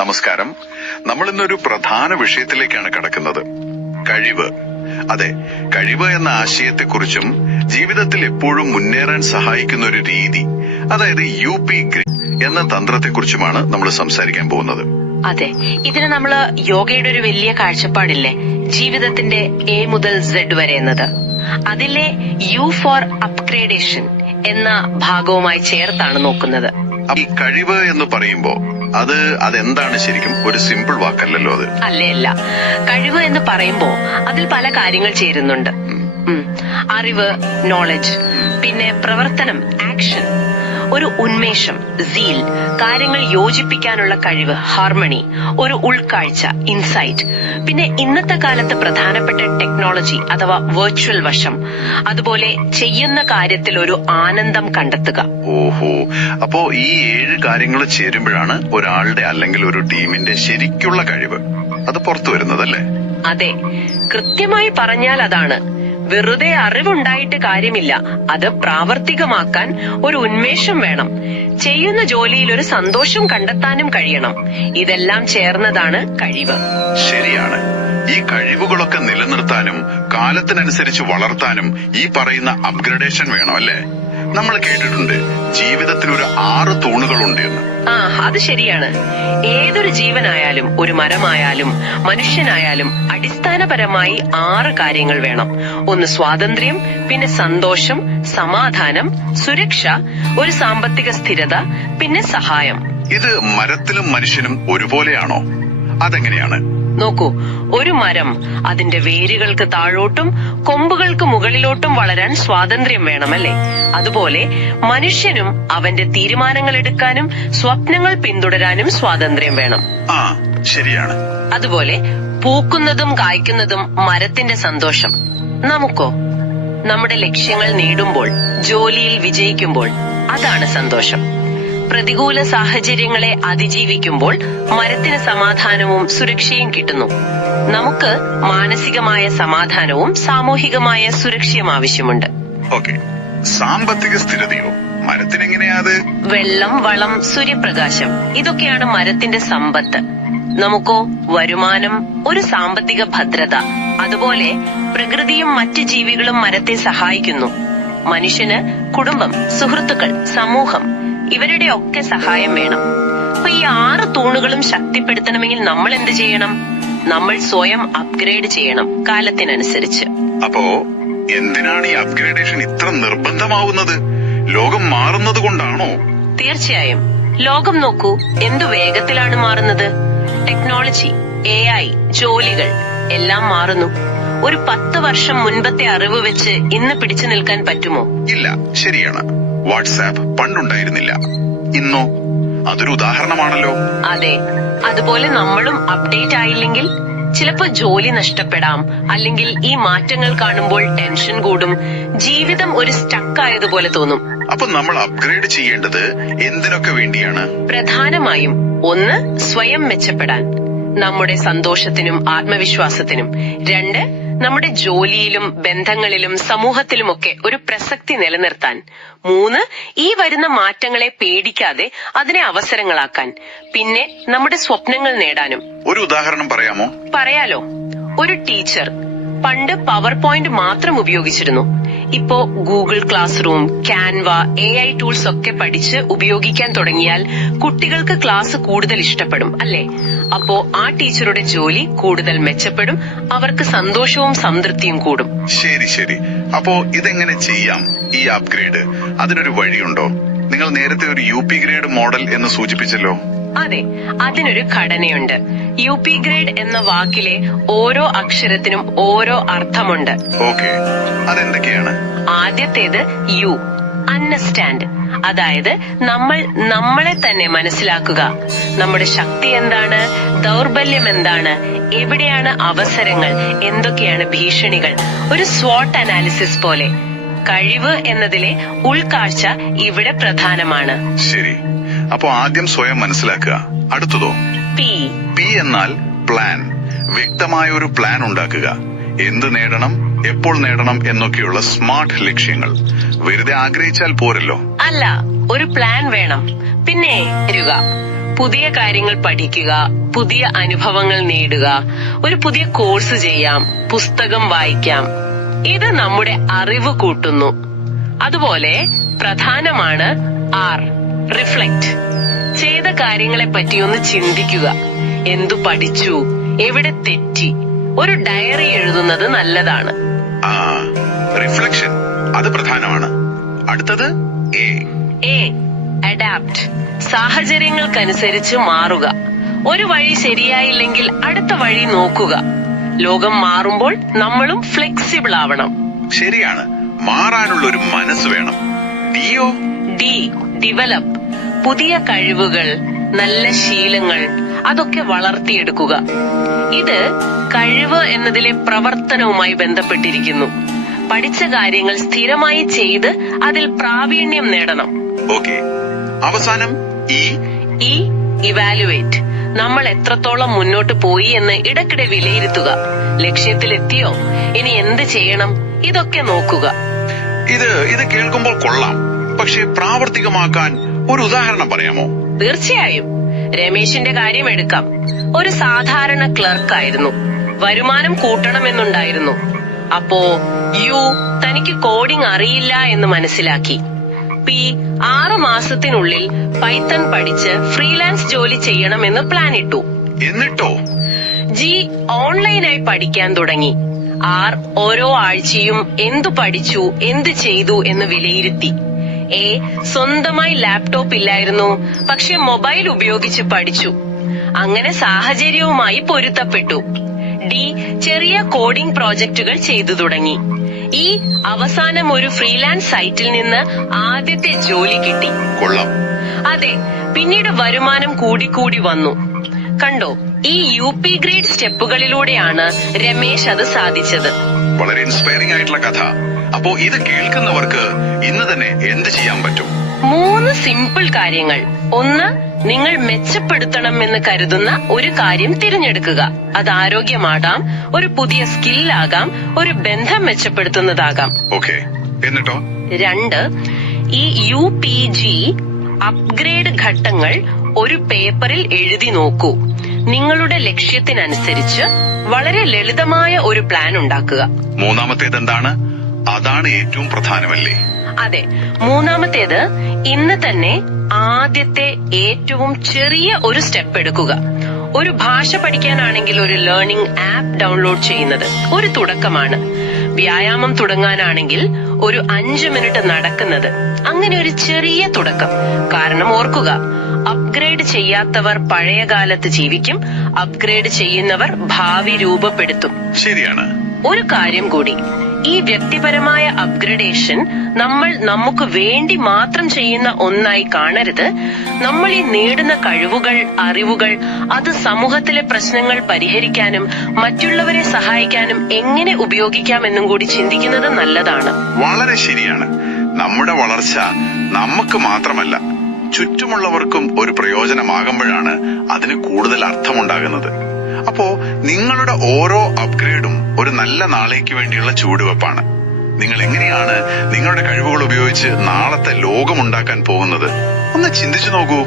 നമസ്കാരം. നമ്മൾ ഇന്നൊരു പ്രധാന വിഷയത്തിലേക്കാണ് കടക്കുന്നത്. കഴിവ്. അതെ, കഴിവ് എന്ന ആശയത്തെക്കുറിച്ചും ജീവിതത്തിൽ എപ്പോഴും മുന്നേറാൻ സഹായിക്കുന്ന ഒരു രീതി, അതായത് UP ഗ്രിഡ് എന്ന തന്ത്രത്തെക്കുറിച്ചുമാണ് നമ്മൾ സംസാരിക്കാൻ പോകുന്നത്. അതെ, ഇതിന് നമ്മള് യോഗയുടെ ഒരു വലിയ കാഴ്ചപ്പാടില്ലേ, ജീവിതത്തിന്റെ A മുതൽ Z വരെ എന്നത്. അതിലെ U ഫോർ അപ്ഗ്രേഡേഷൻ എന്ന ഭാഗവുമായി ചേർത്താണ് നോക്കുന്നത്. ഈ കഴിവ് എന്ന് പറയുമ്പോ അതെന്താണ് ശരിക്കും? ഒരു സിമ്പിൾ വാക്കല്ലല്ലോ അത്. അല്ല, കഴിവ് എന്ന് പറയുമ്പോ അതിൽ പല കാര്യങ്ങൾ ചേരുന്നുണ്ട്. അറിവ്, നോളജ്, പിന്നെ പ്രവർത്തനം, ആക്ഷൻ, ഒരു ഉന്മേഷം, സീൽ, കാര്യങ്ങൾ യോജിപ്പിക്കാനുള്ള കഴിവ്, ഹാർമണി, ഒരു ഉൾക്കാഴ്ച, ഇൻസൈറ്റ്, പിന്നെ ഇന്നത്തെ കാലത്ത് പ്രധാനപ്പെട്ട ടെക്നോളജി അഥവാ വെർച്വൽ വശം, അതുപോലെ ചെയ്യുന്ന കാര്യത്തിൽ ഒരു ആനന്ദം കണ്ടെത്തുക. ഓഹോ, അപ്പോ ഈ 7 കാര്യങ്ങൾ ചേരുമ്പോഴാണ് ഒരാളുടെ അല്ലെങ്കിൽ ഒരു ടീമിന്റെ ശരിക്കുള്ള കഴിവ് അത് പുറത്തു വരുന്നതല്ലേ? അതെ, കൃത്യമായി പറഞ്ഞാൽ അതാണ്. വെറുതെ അറിവുണ്ടായിട്ട് കാര്യമില്ല, അത് പ്രാവർത്തികമാക്കാൻ ഒരു ഉന്മേഷം വേണം. ചെയ്യുന്ന ജോലിയിൽ ഒരു സന്തോഷം കണ്ടെത്താനും കഴിയണം. ഇതെല്ലാം ചേർന്നതാണ് കഴിവ്. ശരിയാണ്. ഈ കഴിവുകളൊക്കെ നിലനിർത്താനും കാലത്തിനനുസരിച്ച് വളർത്താനും ഈ പറയുന്ന അപ്ഗ്രഡേഷൻ വേണം അല്ലേ? നമ്മൾ കേട്ടിട്ടുണ്ട് ജീവിതത്തിന് ഒരു 6 തൂണുകളുണ്ട് എന്ന്. അത് ശരിയാണ്. ഏതൊരു ജീവനായാലും, ഒരു മരമായാലും, മനുഷ്യനായാലും അടിസ്ഥാനപരമായി 6 കാര്യങ്ങൾ വേണം. ഒന്ന് സ്വാതന്ത്ര്യം, പിന്നെ സന്തോഷം, സമാധാനം, സുരക്ഷ, ഒരു സാമ്പത്തിക സ്ഥിരത, പിന്നെ സഹായം. ഇത് മരത്തിലും മനുഷ്യനും ഒരുപോലെയാണോ? അതെങ്ങനെയാണ്? നോക്കൂ, ഒരു മരം അതിന്റെ വേരുകൾക്ക് താഴോട്ടും കൊമ്പുകൾക്ക് മുകളിലോട്ടും വളരാൻ സ്വാതന്ത്ര്യം വേണമല്ലേ? അതുപോലെ മനുഷ്യനും അവന്റെ തീരുമാനങ്ങൾ എടുക്കാനും സ്വപ്നങ്ങൾ പിന്തുടരാനും സ്വാതന്ത്ര്യം വേണം. ശരിയാണ്. അതുപോലെ പൂക്കുന്നതും കായ്ക്കുന്നതും മരത്തിന്റെ സന്തോഷം. നമുക്കോ? നമ്മുടെ ലക്ഷ്യങ്ങൾ നേടുമ്പോൾ, ജോലിയിൽ വിജയിക്കുമ്പോൾ, അതാണ് സന്തോഷം. പ്രതികൂല സാഹചര്യങ്ങളെ അതിജീവിക്കുമ്പോൾ മരത്തിന് സമാധാനവും സുരക്ഷയും കിട്ടുന്നു. നമുക്ക് മാനസികമായ സമാധാനവും സാമൂഹികമായ സുരക്ഷയും ആവശ്യമുണ്ട്. സാമ്പത്തിക സ്ഥിരതയോ? മരത്തിനെങ്ങനെയാ അത്? വെള്ളം, വളം, സൂര്യപ്രകാശം, ഇതൊക്കെയാണ് മരത്തിന്റെ സമ്പത്ത്. നമുക്കോ? വരുമാനം, ഒരു സാമ്പത്തിക ഭദ്രത. അതുപോലെ പ്രകൃതിയും മറ്റ് ജീവികളും മരത്തെ സഹായിക്കുന്നു. മനുഷ്യന് കുടുംബം, സുഹൃത്തുക്കൾ, സമൂഹം, ഇവരുടെ ഒക്കെ സഹായം വേണം. അപ്പൊ ഈ 6 തൂണുകളും ശക്തിപ്പെടുത്തണമെങ്കിൽ നമ്മൾ എന്ത് ചെയ്യണം? നമ്മൾ സ്വയം അപ്ഗ്രേഡ് ചെയ്യണം കാലത്തിനനുസരിച്ച്. അപ്പോ എന്തിനാണ് ഈ അപ്ഗ്രേഡേഷൻ ഇത്ര നിർബന്ധമാവുന്നത്? ലോകം മാറുന്നത് കൊണ്ടാണോ? തീർച്ചയായും. ലോകം നോക്കൂ, എന്തു വേഗത്തിലാണ് മാറുന്നത്. ടെക്നോളജി, AI, ജോലികൾ എല്ലാം മാറുന്നു. ഒരു 10 വർഷം മുൻപത്തെ അറിവ് വെച്ച് ഇന്ന് പിടിച്ചു നിൽക്കാൻ പറ്റുമോ? ഇല്ല. ശരിയാണ്. വാട്സാപ്പ് പണ്ടുണ്ടായിരുന്നില്ല, ഇന്നോ? അതൊരു ഉദാഹരണമാണല്ലോ. അതെ, അതുപോലെ നമ്മളും അപ്ഡേറ്റ് ആയില്ലെങ്കിൽ ചിലപ്പോ ജോലി നഷ്ടപ്പെടാം, അല്ലെങ്കിൽ ഈ മാറ്റങ്ങൾ കാണുമ്പോൾ ടെൻഷൻ കൂടും, ജീവിതം ഒരു സ്റ്റക്ക് ആയതുപോലെ തോന്നും. അപ്പൊ നമ്മൾ അപ്ഗ്രേഡ് ചെയ്യേണ്ടത് എന്തിനൊക്കെ വേണ്ടിയാണ്? പ്രധാനമായും 1, സ്വയം മെച്ചപ്പെടാൻ, നമ്മുടെ സന്തോഷത്തിനും ആത്മവിശ്വാസത്തിനും. 2, നമ്മുടെ ജോലിയിലും ബന്ധങ്ങളിലും സമൂഹത്തിലുമൊക്കെ ഒരു പ്രസക്തി നിലനിർത്താൻ. 3, ഈ വരുന്ന മാറ്റങ്ങളെ പേടിക്കാതെ അതിനെ അവസരങ്ങളാക്കാൻ. പിന്നെ നമ്മുടെ സ്വപ്നങ്ങൾ നേടാനും. ഒരു ഉദാഹരണം പറയാമോ? പറയാലോ. ഒരു ടീച്ചർ പണ്ട് പവർ പോയിന്റ് മാത്രം ഉപയോഗിച്ചിരുന്നു. ഇപ്പോ Google class room, Canva, AI tools ഒക്കെ പഠിച്ച് ഉപയോഗിക്കാൻ തുടങ്ങിയാൽ കുട്ടികൾക്ക് ക്ലാസ് കൂടുതൽ ഇഷ്ടപ്പെടും അല്ലേ? അപ്പോ ആ ടീച്ചറുടെ ജോലി കൂടുതൽ മെച്ചപ്പെടും, അവർക്ക് സന്തോഷവും സംതൃപ്തിയും കൂടും. ശരി. അപ്പോ ഇതെങ്ങനെ ചെയ്യാം ഈ അപ്ഗ്രേഡ്? അതിനൊരു വഴിയുണ്ടോ? നിങ്ങൾ നേരത്തെ ഒരു UP ഗ്രേഡ് മോഡൽ എന്ന് സൂചിപ്പിച്ചല്ലോ. അതെ, അതിനൊരു ഘടനയുണ്ട്. UP ഗ്രേഡ് എന്ന വാക്കിലെ ഓരോ അക്ഷരത്തിനും ഓരോ അർത്ഥമുണ്ട്. അതെന്തൊക്കെയാണ്? ആദ്യത്തേത് U, അണ്ടർസ്റ്റാൻഡ്. അതായത് നമ്മൾ നമ്മളെ തന്നെ മനസ്സിലാക്കുക. നമ്മുടെ ശക്തി എന്താണ്, ദൗർബല്യം എന്താണ്, എവിടെയാണ് അവസരങ്ങൾ, എന്തൊക്കെയാണ് ഭീഷണികൾ, ഒരു സ്വാട്ട് അനാലിസിസ് പോലെ. കഴിവ് എന്നതിലെ ഉൾക്കാഴ്ച ഇവിടെ പ്രധാനമാണ്. ശരി. അപ്പോ ആദ്യം സ്വയം മനസ്സിലാക്കുക. അടുത്തതോ? P എന്നാൽ പ്ലാൻ. വ്യക്തമായ ഒരു പ്ലാൻ ഉണ്ടാക്കുക. എന്ത് നേടണം, എപ്പോൾ നേടണം എന്നൊക്കെയുള്ള സ്മാർട്ട് ലക്ഷ്യങ്ങൾ. വെറുതെ ആഗ്രഹിച്ചാൽ പോരല്ലോ. അല്ല, ഒരു പ്ലാൻ വേണം. പിന്നെ പുതിയ കാര്യങ്ങൾ പഠിക്കുക, പുതിയ അനുഭവങ്ങൾ നേടുക, ഒരു പുതിയ കോഴ്സ് ചെയ്യാം, പുസ്തകം വായിക്കാം. ഇത് നമ്മുടെ അറിവ് കൂട്ടുന്നു. അതുപോലെ പ്രധാനമാണ് ആർ, റിഫ്ലക്ട്. ചെയ്ത കാര്യങ്ങളെ പറ്റി ഒന്ന് ചിന്തിക്കുക. എന്തു പഠിച്ചു, എവിടെ തെറ്റി, ഒരു ഡയറി എഴുതുന്നത് നല്ലതാണ്. റിഫ്ലക്ഷൻ അത് പ്രധാനമാണ്. അടുത്തത് എ, അഡാപ്റ്റ്. സാഹചര്യങ്ങൾക്കനുസരിച്ച് മാറുക. ഒരു വഴി ശരിയായില്ലെങ്കിൽ അടുത്ത വഴി നോക്കുക. ലോകം മാറുമ്പോൾ നമ്മളും ഫ്ലെക്സിബിൾ ആവണം. ശരിയാണ്, മാറാനുള്ള ഒരു മനസ്സ് വേണം. D, develop. പുതിയ കഴിവുകൾ, നല്ല ശീലങ്ങൾ അതൊക്കെ വളർത്തിയെടുക്കുക. ഇത് കഴിവ് എന്നതിലെ പ്രവർത്തനവുമായി ബന്ധപ്പെട്ടിരിക്കുന്നു. പഠിച്ച കാര്യങ്ങൾ സ്ഥിരമായി ചെയ്ത് അതിൽ പ്രാവീണ്യം നേടണം. അവസാനം ഇ, ഇവാലുവേറ്റ്. നമ്മൾ എത്രത്തോളം മുന്നോട്ട് പോയി എന്ന് ഇടയ്ക്കിടെ വിലയിരുത്തുക. ലക്ഷ്യത്തിലെത്തിയോ, ഇനി എന്ത് ചെയ്യണം, ഇതൊക്കെ നോക്കുക. ഇത് കേൾക്കുമ്പോൾ കൊള്ളാം, പക്ഷെ പ്രാവർത്തികമാക്കാൻ ഒരു ഉദാഹരണം പറയാമോ? തീർച്ചയായും. രമേശിന്റെ കാര്യം എടുക്കാം. ഒരു സാധാരണ ക്ലർക്കായിരുന്നു. വരുമാനം കൂട്ടണമെന്നുണ്ടായിരുന്നു. അപ്പോ തനിക്ക് കോഡിംഗ് അറിയില്ല എന്ന് മനസ്സിലാക്കി. 6 മാസത്തിനുള്ളിൽ പൈത്തൺ പഠിച്ച് ഫ്രീലാൻസ് ജോലി ചെയ്യണമെന്ന് പ്ലാൻ ഇട്ടു. എന്നിട്ടോ? ഓൺലൈനായി പഠിക്കാൻ തുടങ്ങി. ഓരോ ആഴ്ചയും എന്തു പഠിച്ചു, എന്ത് ചെയ്തു എന്ന് വിലയിരുത്തി. സ്വന്തമായി ലാപ്ടോപ്പ് ഇല്ലായിരുന്നു, പക്ഷെ മൊബൈൽ ഉപയോഗിച്ച് പഠിച്ചു. അങ്ങനെ സാഹചര്യവുമായി പൊരുത്തപ്പെട്ടു. ചെറിയ കോഡിംഗ് പ്രോജക്റ്റുകൾ ചെയ്തു തുടങ്ങി. അവസാനം ഒരു ഫ്രീലാൻസ് സൈറ്റിൽ നിന്ന് ആദ്യത്തെ ജോലി കിട്ടി. അതെ, പിന്നീട് വരുമാനം കൂടിക്കൂടി വന്നു. കണ്ടോ, ഈ UP ഗ്രേഡ് സ്റ്റെപ്പുകളിലൂടെയാണ് രമേശ് അത് സാധിച്ചത്. വളരെ ഇൻസ്പയറിംഗ് ആയിട്ടുള്ള കഥ. അപ്പോ ഇത് കേൾക്കുന്നവർക്ക് ഇന്ന് തന്നെ എന്ത് ചെയ്യാൻ പറ്റും? 3 സിമ്പിൾ കാര്യങ്ങൾ. 1, നിങ്ങൾ മെച്ചപ്പെടുത്തണം എന്ന് കരുതുന്ന ഒരു കാര്യം തിരഞ്ഞെടുക്കുക. അത് ആരോഗ്യമാകാം, ഒരു പുതിയ സ്കില്ലാകാം, ഒരു ബന്ധം മെച്ചപ്പെടുത്തുന്നതാകാം. എന്നിട്ടോ? 2, ഈ UPG അപ്ഗ്രേഡ് ഘട്ടങ്ങൾ ഒരു പേപ്പറിൽ എഴുതി നോക്കൂ. നിങ്ങളുടെ ലക്ഷ്യത്തിനനുസരിച്ച് വളരെ ലളിതമായ ഒരു പ്ലാൻ ഉണ്ടാക്കുക. മൂന്നാമത്തേതെന്താണ്? അതാണ് ഏറ്റവും പ്രധാനമല്ലേ? അതെ, മൂന്നാമത്തേത് ഇന്ന് തന്നെ ആദ്യത്തെ ഏറ്റവും ചെറിയ ഒരു സ്റ്റെപ്പ് എടുക്കുക. ഒരു ഭാഷ പഠിക്കാനാണെങ്കിൽ ഒരു ലേണിംഗ് ആപ്പ് ഡൗൺലോഡ് ചെയ്യുന്നത് ഒരു തുടക്കമാണ്. വ്യായാമം തുടങ്ങാനാണെങ്കിൽ ഒരു 5 മിനിറ്റ് നടക്കുന്നത്. അങ്ങനെ ഒരു ചെറിയ തുടക്കം. കാരണം ഓർക്കുക, അപ്ഗ്രേഡ് ചെയ്യാത്തവർ പഴയ കാലത്ത് ജീവിക്കും, അപ്ഗ്രേഡ് ചെയ്യുന്നവർ ഭാവി രൂപപ്പെടുത്തും. ശരിയാണ്. ഒരു കാര്യം കൂടി, ഈ വ്യക്തിപരമായ അപ്ഗ്രഡേഷൻ നമ്മൾ നമുക്ക് വേണ്ടി മാത്രം ചെയ്യുന്ന ഒന്നായി കാണരുത്. നമ്മൾ ഈ നേടുന്ന കഴിവുകൾ, അറിവുകൾ അത് സമൂഹത്തിലെ പ്രശ്നങ്ങൾ പരിഹരിക്കാനും മറ്റുള്ളവരെ സഹായിക്കാനും എങ്ങനെ ഉപയോഗിക്കാമെന്നും കൂടി ചിന്തിക്കുന്നത് നല്ലതാണ്. വളരെ ശരിയാണ്. നമ്മുടെ വളർച്ച നമുക്ക് മാത്രമല്ല, ചുറ്റുമുള്ളവർക്കും ഒരു പ്രയോജനമാകുമ്പോഴാണ് അതിന് കൂടുതൽ അർത്ഥമുണ്ടാകുന്നത്. അപ്പോ നിങ്ങളുടെ ഓരോ അപ്ഗ്രേഡും ഒരു നല്ല നാളേക്ക് വേണ്ടിയുള്ള ചുവടുവെപ്പാണ്. നിങ്ങൾ എങ്ങനെയാണ് നിങ്ങളുടെ കഴിവുകൾ ഉപയോഗിച്ച് നാളത്തെ ലോകമുണ്ടാക്കാൻ പോകുന്നത്? ഒന്ന് ചിന്തിച്ചു നോക്കൂ.